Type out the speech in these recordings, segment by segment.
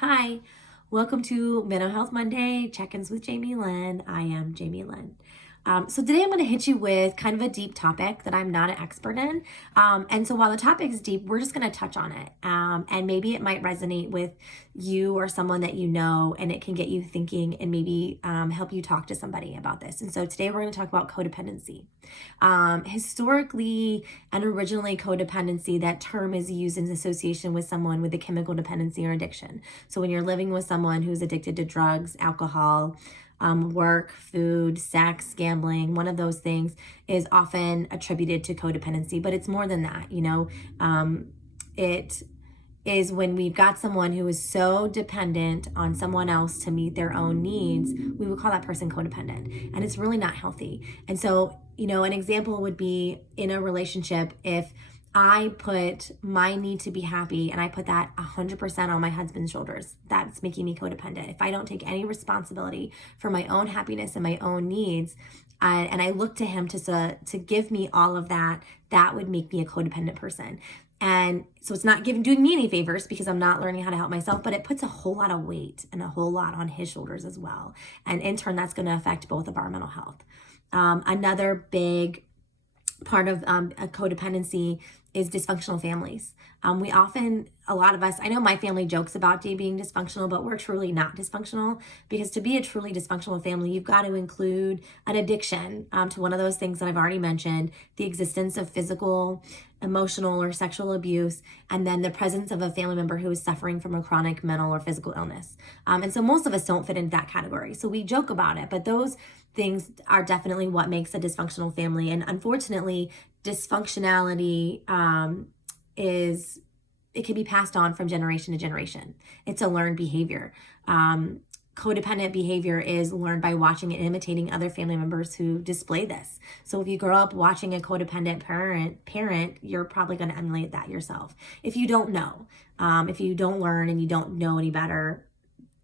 Hi, welcome to Mental Health Monday Check-ins with Jamie Lynn. I am Jamie Lynn. So today I'm going to hit you with kind of a deep topic that I'm not an expert in. And so while the topic is deep, we're just going to touch on it. And maybe it might resonate with you or someone that you know, and it can get you thinking and maybe help you talk to somebody about this. And so today we're going to talk about codependency. Historically and originally, codependency, that term is used in association with someone with a chemical dependency or addiction. So when you're living with someone who's addicted to drugs, alcohol, work, food, sex, gambling, one of those things is often attributed to codependency, but it's more than that. It is when we've got someone who is so dependent on someone else to meet their own needs, we would call that person codependent. And it's really not healthy. And so, an example would be in a relationship, if I put my need to be happy and I put that 100% on my husband's shoulders, that's making me codependent. If I don't take any responsibility for my own happiness and my own needs, and I look to him to give me all of that, that would make me a codependent person. And so it's not doing me any favors because I'm not learning how to help myself, but it puts a whole lot of weight and a whole lot on his shoulders as well. And in turn, that's going to affect both of our mental health. Another big part of a codependency is dysfunctional families. A lot of us, I know my family jokes about being dysfunctional, but we're truly not dysfunctional, because to be a truly dysfunctional family, you've got to include an addiction to one of those things that I've already mentioned, the existence of physical, emotional, or sexual abuse, and then the presence of a family member who is suffering from a chronic mental or physical illness. And so most of us don't fit into that category. So we joke about it, but those things are definitely what makes a dysfunctional family. And unfortunately, dysfunctionality it can be passed on from generation to generation. It's a learned behavior. Codependent behavior is learned by watching and imitating other family members who display this. So if you grow up watching a codependent parent, you're probably going to emulate that yourself. If you don't know, if you don't learn and you don't know any better,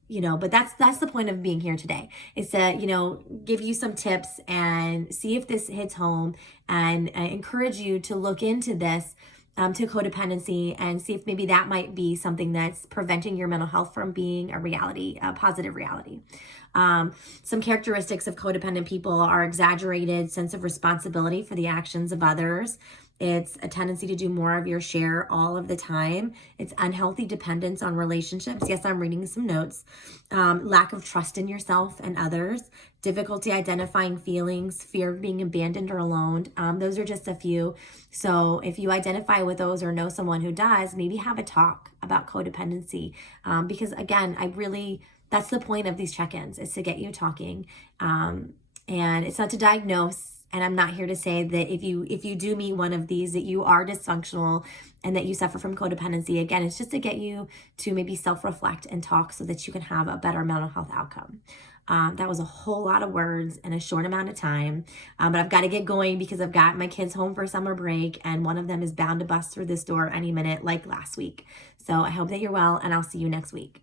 but that's the point of being here today, is to, give you some tips and see if this hits home, and encourage you to look into this, to codependency, and see if maybe that might be something that's preventing your mental health from being a reality, a positive reality. Some characteristics of codependent people are exaggerated sense of responsibility for the actions of others. It's a tendency to do more of your share all of the time. It's unhealthy dependence on relationships. Yes, I'm reading some notes. Lack of trust in yourself and others. Difficulty identifying feelings. Fear of being abandoned or alone. Those are just a few. So if you identify with those or know someone who does, maybe have a talk about codependency. Because again, that's the point of these check-ins, is to get you talking. And it's not to diagnose. And I'm not here to say that if you do meet one of these, that you are dysfunctional and that you suffer from codependency. Again, it's just to get you to maybe self-reflect and talk so that you can have a better mental health outcome. That was a whole lot of words in a short amount of time. But I've got to get going because I've got my kids home for summer break, and one of them is bound to bust through this door any minute, like last week. So I hope that you're well, and I'll see you next week.